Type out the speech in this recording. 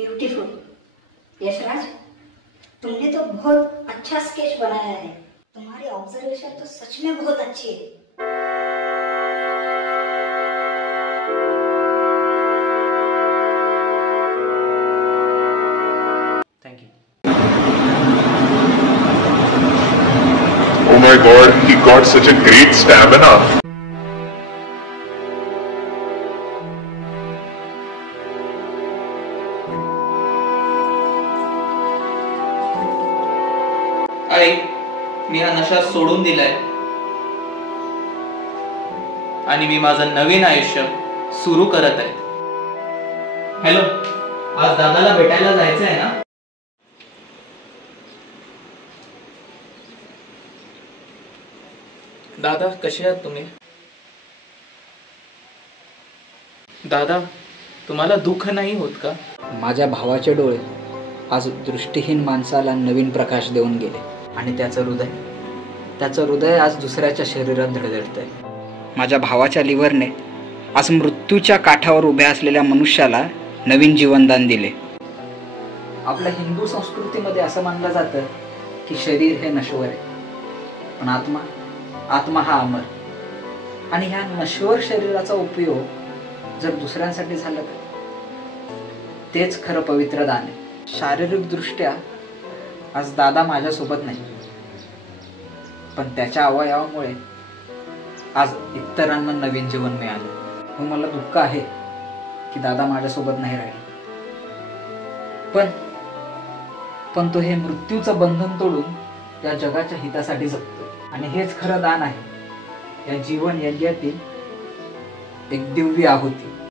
Beautiful. Yashraj, तुमने तो बहुत अच्छा स्केच बनाया है। तुम्हारी ऑब्जर्वेशन तो सच में बहुत अच्छी है। Thank you. Oh my God, he got such a great stamina. आई, मी हा नशा सोडून दिलाय आणि मी माझं नवीन आयुष्य सुरू करत आहे। हॅलो, आज दादाला भेटायला जायचं आहे ना? दादा, कसे आहात तुम्ही? दादा, तुम्हाला दुःख नाही होत का? माझ्या भावाचे डोळे आज दृष्टीहीन माणसाला नवीन प्रकाश देऊन गेले आणि त्याचं हृदय आज दुसऱ्याच्या शरीरात धडधडतंय। माझ्या भावाच्या लिव्हरने आज मृत्यूच्या काठावर उभ्या असलेल्या मनुष्याला नवीन जीवनदान दिले। आपल्या हिंदू संस्कृतीमध्ये असं मानलं जातं की शरीर हे नश्वर आहे, पण आत्मा हा अमर। आणि ह्या नश्वर शरीराचा उपयोग जर दुसऱ्यांसाठी झाला तर तेच खरं पवित्र दान आहे। शारीरिक दृष्ट्या आज दादा माझ्यासोबत नाही, पण त्याच्या अवयवामुळे आज इतरांना नवीन जीवन मिळालं। मला दुःख आहे की दादा माझ्यासोबत नाही राहिले, पण तो हे मृत्यूचं बंधन तोडून या जगाच्या हितासाठी जगतो आणि हेच खरं दान आहे। या जीवन यज्ञातील एक दिव्य आहुती।